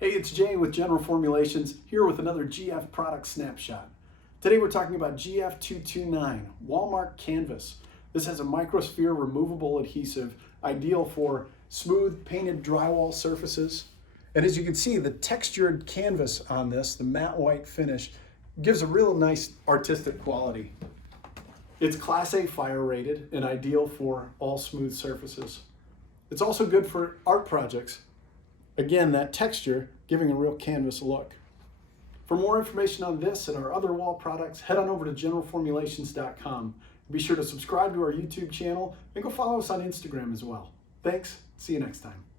Hey, it's Jay with General Formulations, here with another GF product snapshot. Today we're talking about GF229 WallMark Canvas. This has a Microsphere removable adhesive, ideal for smooth painted drywall surfaces. And as you can see, the textured canvas on this, the matte white finish, gives a real nice artistic quality. It's Class A fire rated and ideal for all smooth surfaces. It's also good for art projects. Again, that texture giving a real canvas look. For more information on this and our other wall products, head on over to generalformulations.com. Be sure to subscribe to our YouTube channel and go follow us on Instagram as well. Thanks. See you next time.